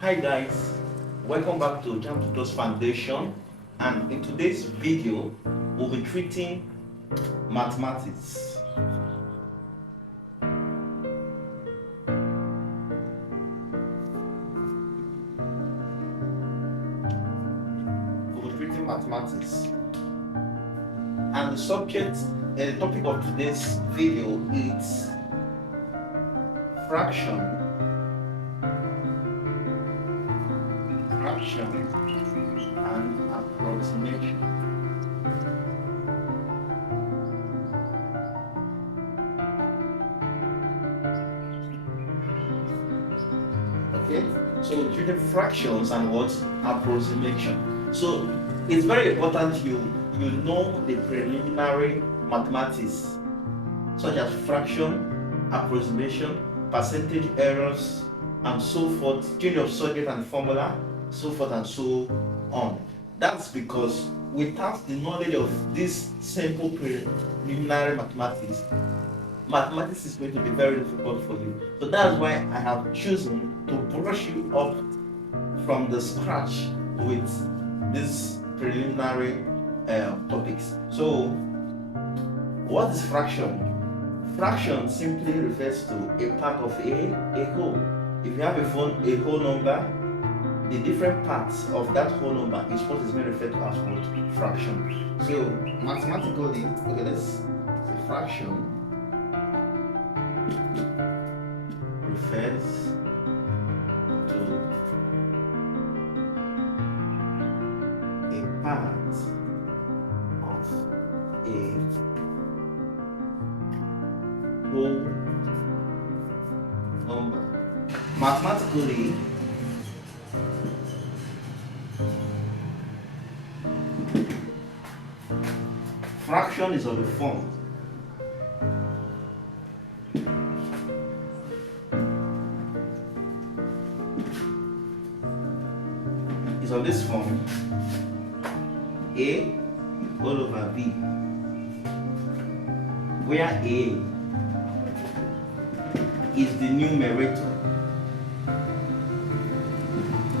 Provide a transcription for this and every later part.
Hi guys, welcome back to JAMB Foundation, and in today's video we'll be treating mathematics. We'll be treating mathematics, and the topic of today's video is fraction and approximation. Okay, so treating fractions and what approximation. So it's very important you know the preliminary mathematics such as fraction, approximation, percentage errors, and so forth, change of subject and formula, so forth and so on. That's because without the knowledge of this simple preliminary mathematics is going to be very difficult for you. So that's why I have chosen to brush you up from the scratch with these preliminary topics. So what is fraction? Fraction simply refers to a part of a whole. If you have a whole number, the different parts of that whole number is what is being referred to as what? Fraction. So mathematically, okay, let's say fraction refers to a part of a whole number. Mathematically, fraction is of the form of this form a all over b, where a is the numerator,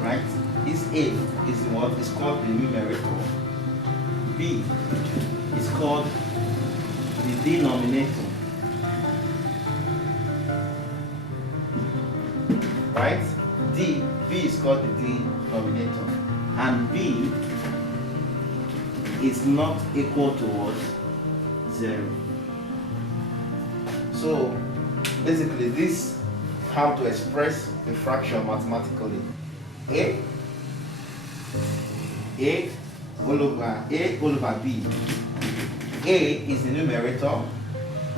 right? This a is what is called the numerator, b is called the denominator, right? B is called the denominator, and b is not equal to what? 0. So basically this how to express a fraction mathematically. A all over b. A is the numerator,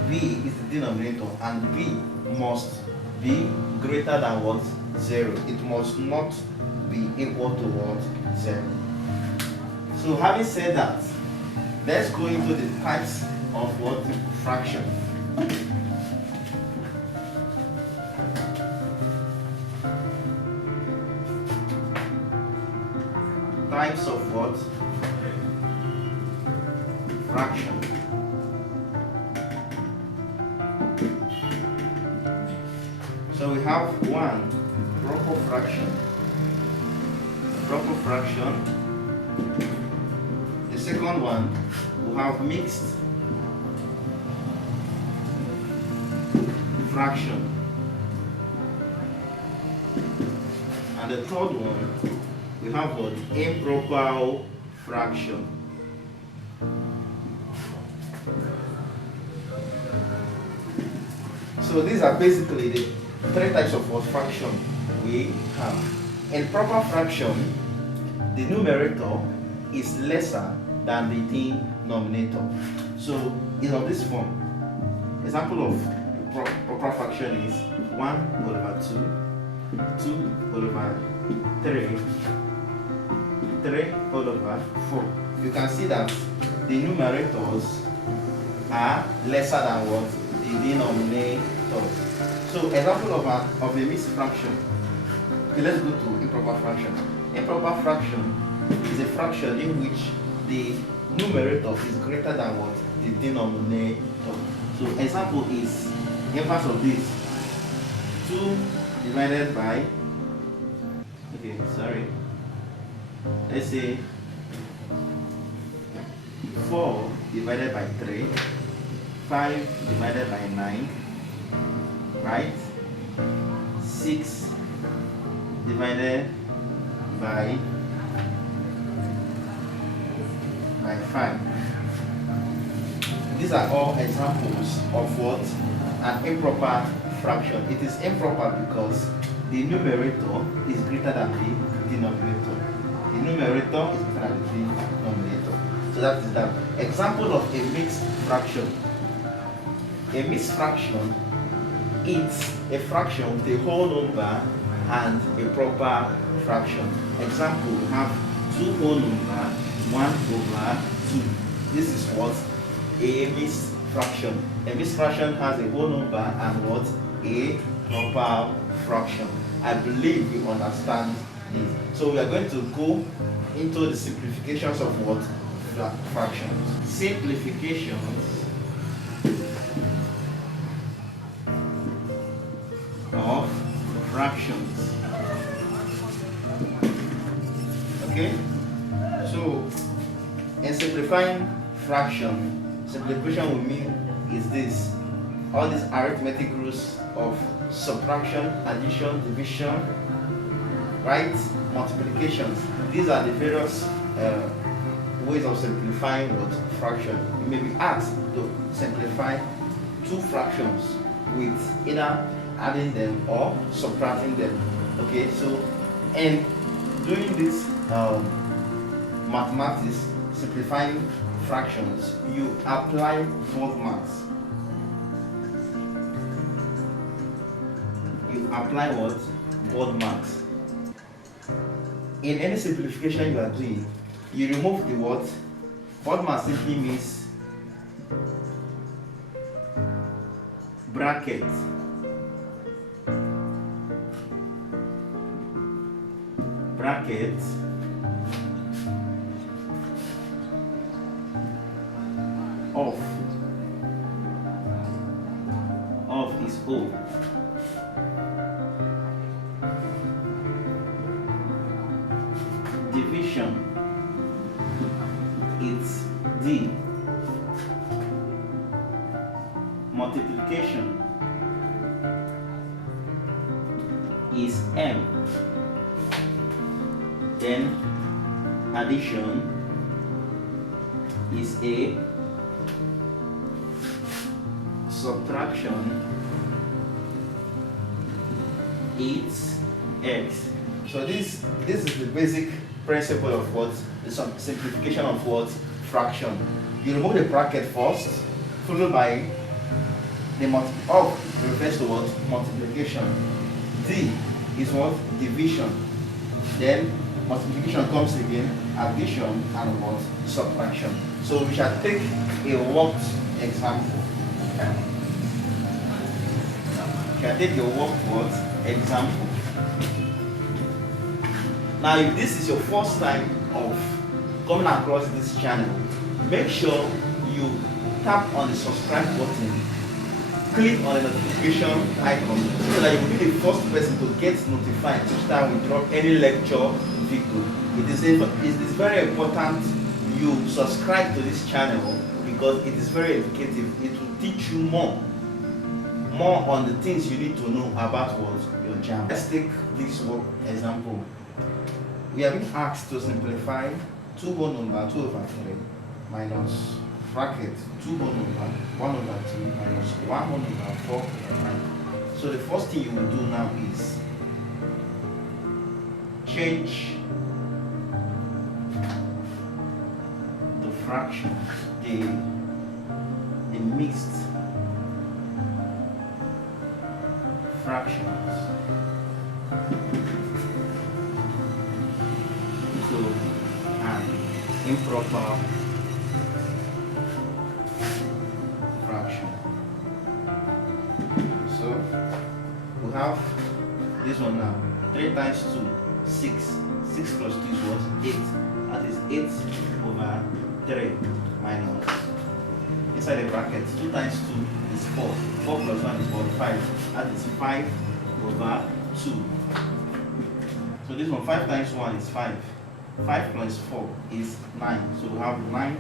b is the denominator, and b must be greater than what? 0. It must not be equal to what? 0. So having said that, let's go into the types of what? Fraction. Types of what? Fraction. So we have one, proper fraction. Proper fraction. The second one, we have mixed fraction. And the third one, we have what? Improper fraction. So these are basically the three types of what fraction we have. In proper fraction, the numerator is lesser than the denominator. So it's of this form. Example of proper fraction is 1 over 2, 2 over 3, 3 all over 4. You can see that the numerators are lesser than what? The denominator. So example of a mixed fraction. Okay, let's go to improper fraction. Improper fraction is a fraction in which the numerator is greater than what? The denominator. So example is inverse of this. 2 divided by let's say 4 divided by 3, 5 divided by 9, right? 6 divided by 5. These are all examples of what? An improper fraction. It is improper because the numerator is greater than the denominator. The numerator is greater than the denominator. So that is that. Example of a mixed fraction. A mixed fraction is a fraction with a whole number and a proper fraction. Example, we have 2 whole number, 1/2. This is what? A mixed fraction. A mixed fraction has a whole number and what? A proper fraction. I believe you understand this. So we are going to go into the simplifications of what? Fractions. Simplifications of fractions. Okay? So in simplifying fraction, simplification will mean is this. All these arithmetic rules of subtraction, addition, division, right? Multiplications. These are the various ways of simplifying what? Fraction. You may be asked to simplify 2 fractions with either adding them or subtracting them. Okay, so in doing this mathematics, simplifying fractions, you apply both marks. You apply what? Both marks. In any simplification you are doing, you remove the what? Both marks simply means bracket. Bracket of is O. Division, it's D. Multiplication is M. Then addition is A. Subtraction is X. So this is the basic principle of what? The simplification of what? Fraction. You remove the bracket first, followed by the refers to what? Multiplication. D is what? Division. Then multiplication comes again, addition, and what? Subtraction. So we shall take a worked example. We shall take a worked example. Now, if this is your first time of coming across this channel, make sure you tap on the subscribe button, click on the notification icon so that you will be the first person to get notified each time we drop any lecture video. It is very important you subscribe to this channel because it is very educative. It will teach you more on the things you need to know about what your JAMB. Let's take this work example. We have been asked to simplify 2 whole number 2/3 minus bracket 2 whole number 1/2 minus 1 whole number 4/9. So the first thing you will do now is change the fraction, the mixed fractions. So an improper fraction. So we have this one now. 3 times 2, 6. 6 plus 2 is what? 8. That is 8/3 minus. Inside the bracket, 2 times 2 is 4. 4 plus 1 is what? 5. That is 5/2. So this one, 5 times 1 is 5. 5 plus 4 is 9. So we have 9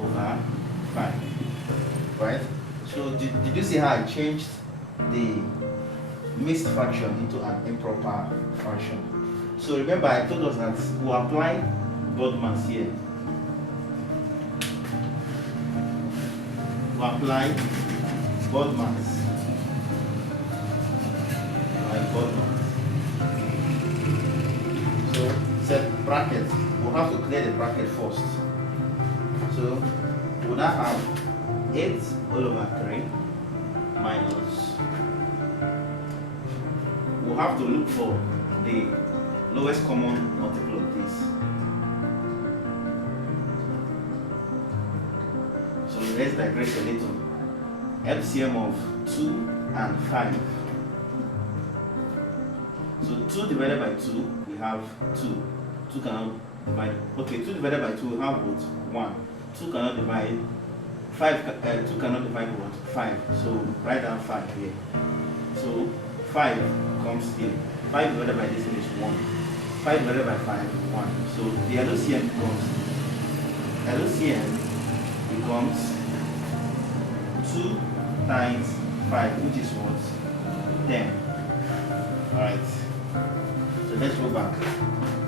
over 5. Right? So did you see how I changed the mixed fraction into an improper fraction? So remember I told us that we apply Bodman's here. We apply Bodman's. So set bracket. We'll have to clear the bracket first. So we'll now have 8 all over 3 minus. We'll have to look for the lowest common multiple of this. So let's digress a little. LCM of 2 and 5. So 2 divided by 2, we have 2. 2 cannot divide. Okay, 2 divided by 2, we have what? 1. 2 cannot divide. 2 cannot divide what? 5. So write down 5 here. So 5 comes here. 5 divided by this is 1. 5 divided by 5 is 1. So the LCM becomes 2 times 5, which is what? 10. Alright. So let's go back.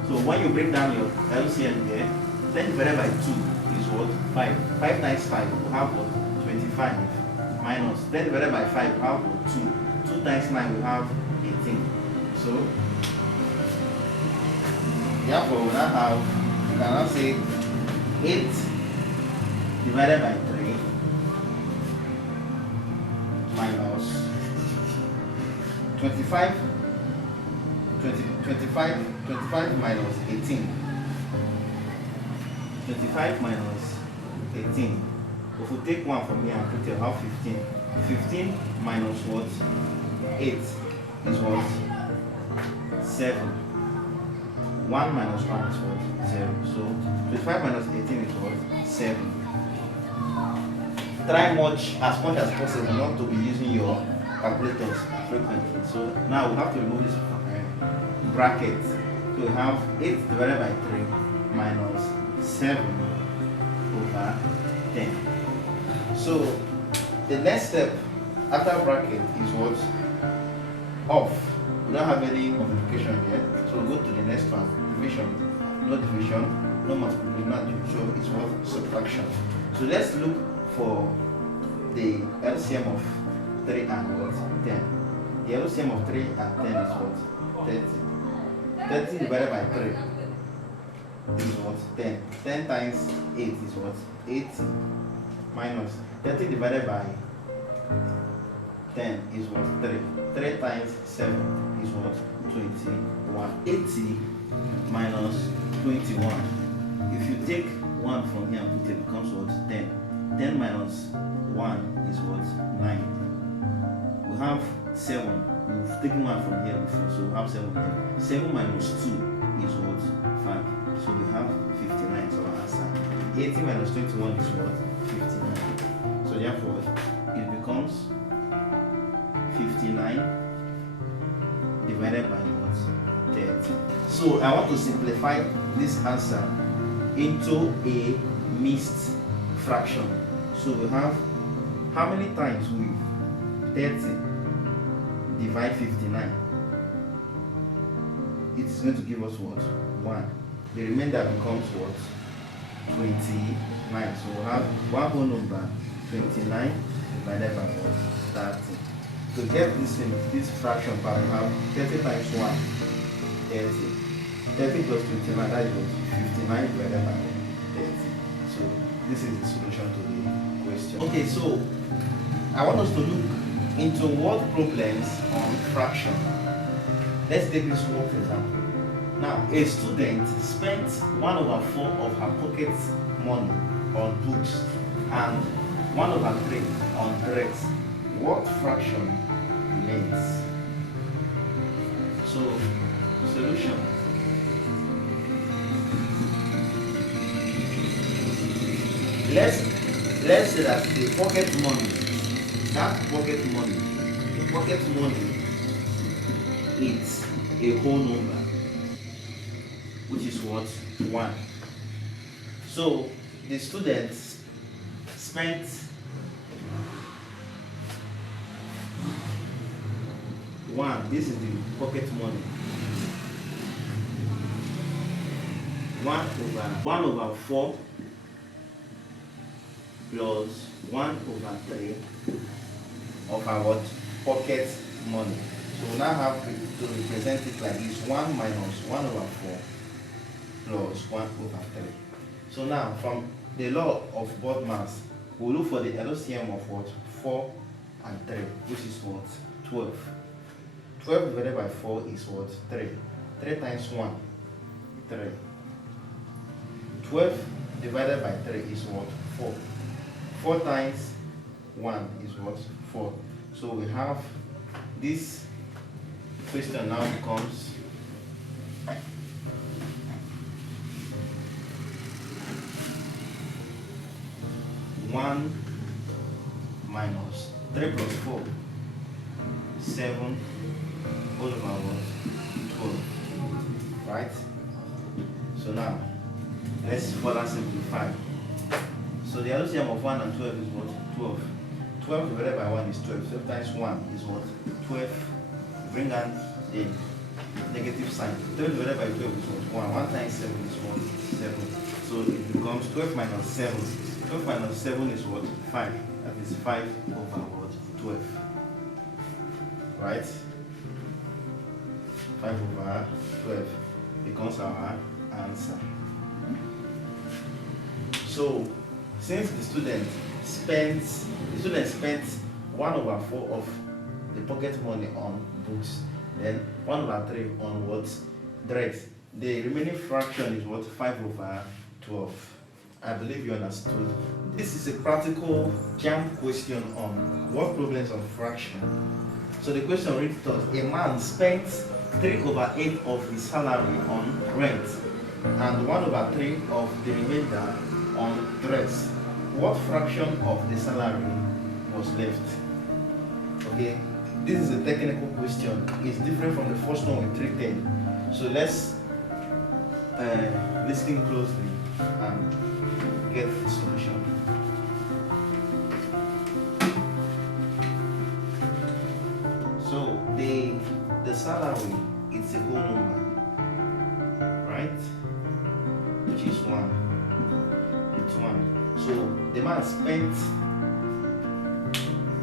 So when you break down your LCM here, 10 divided by 2 is what? 5. 5 times 5 will have what? 25. Minus 10 divided by 5 will have what? 2. 2 times 9 will have 18. So therefore we now have, you can now say 8 divided by 3 minus 25 minus 18. 25 minus 18. If we take 1 from here and put it, have 15. 15 minus what? 8 is what? 7. 1 minus 1 is what? 0. So 25 minus 18 is what? 7. Try as much as possible not to be using your calculators frequently. So now we have to remove this bracket. So we have 8 divided by 3 minus 7 over 10. So the next step after bracket is what? Off. We don't have any multiplication yet. So we'll go to the next one. Division. No division, no multiplication, nothing. So it's what? Subtraction. So let's look for the LCM of 3 and what? 10. The LCM of 3 and 10 is what? 30. 30 divided by 3 is what? 10. 10 times 8 is what? 80. Minus 30 divided by 10 is what? 3. 3 times 7 is what? 21. 80 minus 21. If you take 1 from here and put it, becomes what? 10. 10 minus 1 is what? 9. We have 7. We've taken 1 from here before, so we have 7 here. 7 minus 2 is what? 5. So we have 59. So our answer. 80 minus 21 is what? 59. So therefore, it becomes 59 divided by what? 30. So I want to simplify this answer into a mixed fraction. So we have how many times with 30 divide 59? It's going to give us what? 1. The remainder becomes what? 29. So we'll have one whole number, 29 divided by what? 30. To get this fraction back, we have 30 times 1, 30. 30 plus 29, that is what? 59 divided by 30. So this is the solution to the question. Okay, so I want us to look into word problems on fraction. Let's take this work example. Now, a student spent 1/4 of her pocket money on books and 1/3 on dress. What fraction remains? So, solution. Let's say that the pocket money is a whole number, which is what? 1. So the students spent 1. This is the pocket money. 1 over 4 plus 1 over 3 of our what? Pocket money. So we now have to represent it like this: 1 minus 1 over 4 plus 1 over 3. So now from the law of board mass, we'll look for the LCM of what? 4 and 3, which is what? 12. 12 divided by 4 is what? 3. 3 times 1, 3. 12 divided by 3 is what? 4. 4 times 1 is what? 4. So we have this question now becomes 1 minus 3 plus 4, 7 all over what? 12. Right? So now let's further simplify. So the LCM of 1 and 12 is what? 12. 12 divided by 1 is 12. 12 times 1 is what? 12. Bring down the negative sign. 12 divided by 12 is what? 1. 1 times 7 is what? 7. So it becomes 12 minus 7. 12 minus 7 is what? 5. That is 5 over what? 12. Right? 5 over 12 becomes our answer. So since the student spent 1 over 4 of the pocket money on books, then 1 over 3 on what? Dress. The remaining fraction is what? 5 over 12. I believe you understood. This is a practical JAMB question on word problems of fraction. So the question reads to us: a man spent 3 over 8 of his salary on rent and 1 over 3 of the remainder on dress. What fraction of the salary was left? Okay, this is a technical question. It's different from the first one we treated. So let's listen closely and get the solution. So the salary, it's a whole number, right? Which is 1. It's 1. So the man spent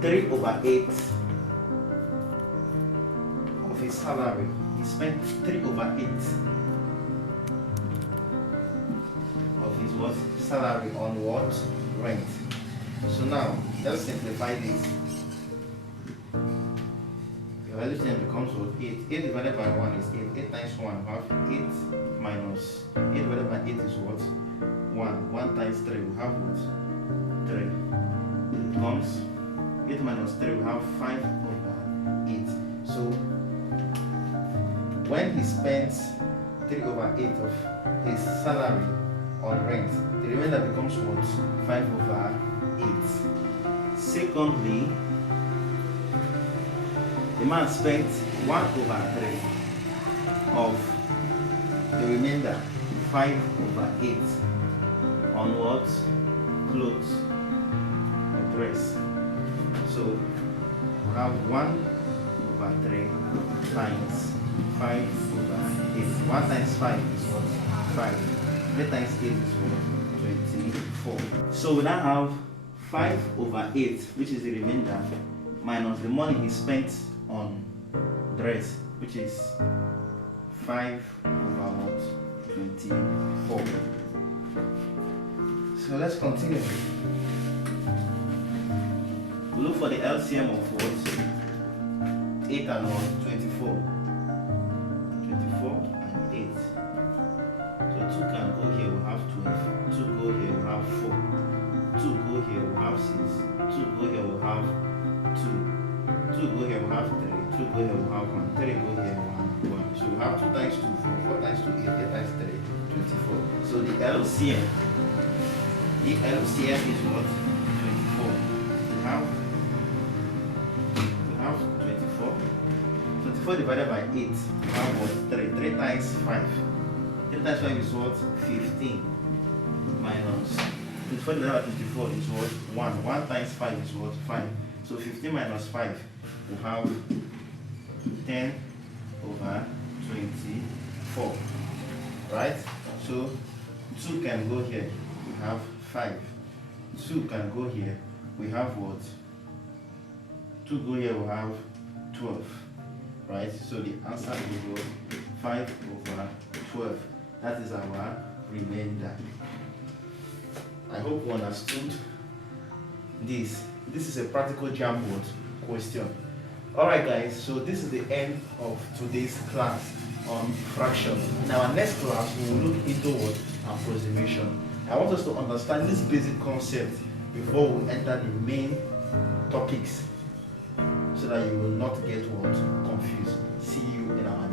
3 over 8 of his salary. He spent 3 over 8 of his what? Salary on what? Rent. So now let's simplify this. Your LCM becomes what? 8. 8 divided by 1 is 8. 8 times 1 have 8 minus 8 divided by 8 is what? 1. 1 times 3 we have what? 3. It becomes 8 minus 3 we have 5 over 8. So when he spends 3 over 8 of his salary on rent, the remainder becomes what? 5 over 8. Secondly, the man spent 1 over 3 of the remainder, 5 over 8, on what? Clothes or dress. So we have 1 over 3 times 5 over 8. 1 times 5 is what? 5. 3 times 8 is what? 24. So we now have 5 over 8, which is the remainder, minus the money he spent on dress, which is 5 over what? 24. So let's continue. We look for the LCM of what? 8 and what? 24. 24 and 8. So 2 can go here, we have 12. 2 go here, we have 4. 2 go here, we have 6. 2 go here, we have 2. 2 go here, we have 3. 2 go here, we have 1. 3 go here, we have 1. So we have 2 times 2, 4. 4 times 2, 8. 8 times 3, 24. So the LCM is what? 24. We have 24. 24 divided by 8, we have what? 3. 3 times 5. 10 times 5 is what? 15 minus 24 divided by 24 is what? 1. 1 times 5 is what? 5. So 15 minus 5 will have 10 over 24. Right? So 2 can go here. We have 5. 2 can go here. We have what? 2 go here, we have 12. Right? So the answer is what? 5 over 12. That is our remainder. I hope you understood this. This is a practical JAMB question. Alright guys, so this is the end of today's class on fraction. In our next class, we will look into what? Approximation. I want us to understand this basic concept before we enter the main topics so that you will not get what? Confused. See you in our